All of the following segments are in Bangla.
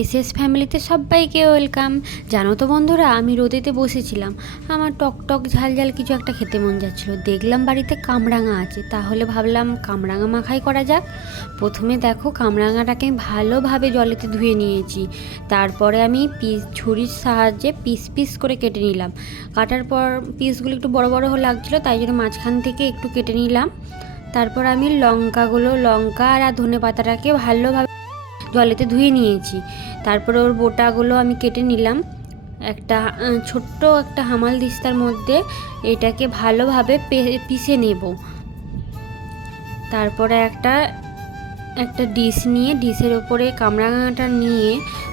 এসএস ফ্যামিলিতে সবাইকে ওয়েলকাম। জানো তো বন্ধুরা, আমি রোদেতে বসেছিলাম, আমার টক টক ঝাল ঝাল কিছু একটা খেতে মন যাচ্ছিলো। দেখলাম বাড়িতে কামরাঙা আছে, তাহলে ভাবলাম কামরাঙা মাখাই করা যাক। প্রথমে দেখো, কামরাঙাটাকে ভালোভাবে জলেতে ধুয়ে নিয়েছি। তারপরে আমি ছুরির সাহায্যে পিস পিস করে কেটে নিলাম। কাটার পর পিসগুলো একটু বড় বড় লাগছিলো, তাই জন্য মাঝখান থেকে একটু কেটে নিলাম। তারপর আমি লঙ্কা আর ধনে পাতাটাকে ভালোভাবে জলেতে ধুয়ে নিয়েছি। তারপরে ওর বোটাগুলো আমি কেটে নিলাম। একটা ছোট্ট একটা হামাল দিস্তার মধ্যে এটাকে ভালোভাবে পিষে নেব। তারপরে একটা ডিশ নিয়ে ডিশের ওপরে কামরাঙাটা নিয়ে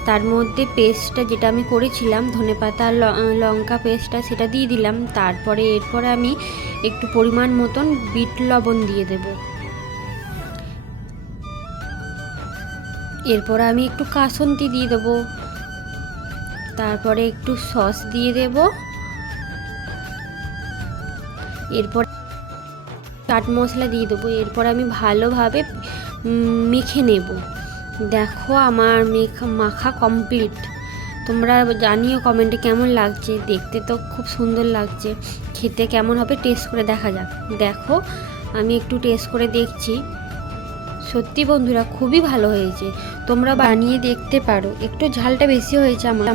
তার মধ্যে পেস্টটা যেটা আমি করেছিলাম ধনেপাতা লঙ্কা পেস্টটা সেটা দিয়ে দিলাম। এরপরে আমি একটু পরিমাণ মতন বিট লবণ দিয়ে দেবো। এরপর আমি একটু কাসুন্দি দিয়ে দেবো। তারপরে একটু সস দিয়ে দেব। এরপর চাট মশলা দিয়ে দেবো। এরপর আমি ভালোভাবে মেখে নেব। দেখো, আমার মাখা কমপ্লিট। তোমরা জানিও কমেন্টে কেমন লাগছে। দেখতে তো খুব সুন্দর লাগছে, খেতে কেমন হবে টেস্ট করে দেখা যাক। দেখো, আমি একটু টেস্ট করে দেখছি। সত্যি বন্ধুরা, খুবই ভালো হয়েছে। তোমরা বানিয়ে দেখতে পারো। একটু ঝালটা বেশি হয়েছে আমার।